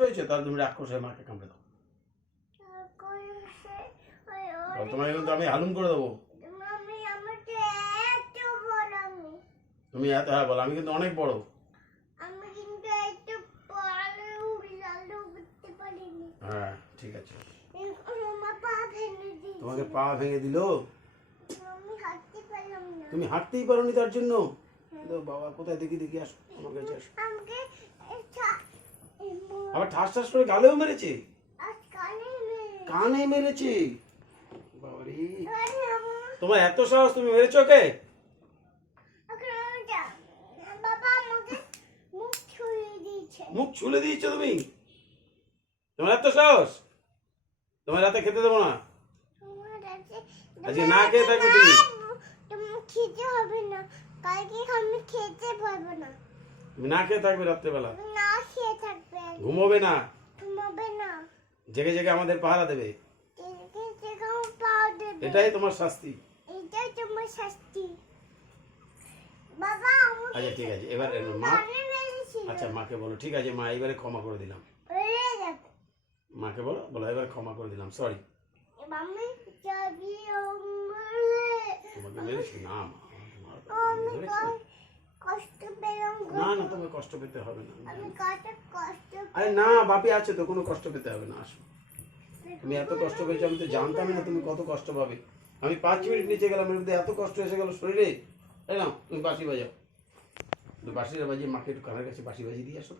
হয়েছে তাহলে তুমি রাগ করে মাকে কামড়ে দাও। তোমাকে কিন্তু আমি হালুম করে দেবো। তুমি এত হ্যাঁ বলো, আমি কিন্তু অনেক বড়। হ্যাঁ ঠিক আছে, তোমাকে পা ভেঙে দিল, তুমি হাঁটতেই পারোনি তার জন্য। বাবা কোথায় দেখি দেখি, আসো আমার কাছে আসো। আবার ঠাস ঠাস করে গালেও মেরেছে, কানে মেরেছে। বাবারে, তোমার এত সাহস, তুমি মেরেছো ওকে? মুখ ছুলে দিয়েছো তুমি? তোমার এত সাহস? তোমার রাতে খেতে দেবো না আজকে, না খেয়ে থাকবে তুমি। খেতে হবে না, কালকে আমি খেতে পারবো না। তুমি না খেয়ে থাকবে রাত্রেবেলা, না খেয়ে থাকবে, ঘুমোবে না, ঘুমাবে না, জেগে জেগে আমাদের পাহারা দেবে। এটাই তোমার শাস্তি। এটাই তোমার শাস্তি বাবা। আচ্ছা ঠিক আছে, এবার মা, আচ্ছা মাকে বলো, ঠিক আছে মা এবারে ক্ষমা করে দিলাম। মাকে বলো, বলো এবারে ক্ষমা করে দিলাম, সরি। তোমাকে মেরেছি না মা, না না তোমার কষ্ট পেতে হবে না। আরে না, বাপি আছে তো, কোনো কষ্ট পেতে হবে না, আসো। তুমি এত কষ্ট পেয়েছো, আমি তো জানতামই না তুমি কত কষ্ট পাবে। আমি 5 মিনিট নিচে গেলাম, এর মধ্যে এত কষ্ট এসে গেল শরীরে। তাই না, তুমি বাঁশি বাজাও, বাঁশিটা বাজিয়ে মাকে একটু কানের কাছে বাঁশি বাজিয়ে দিয়ে আসো।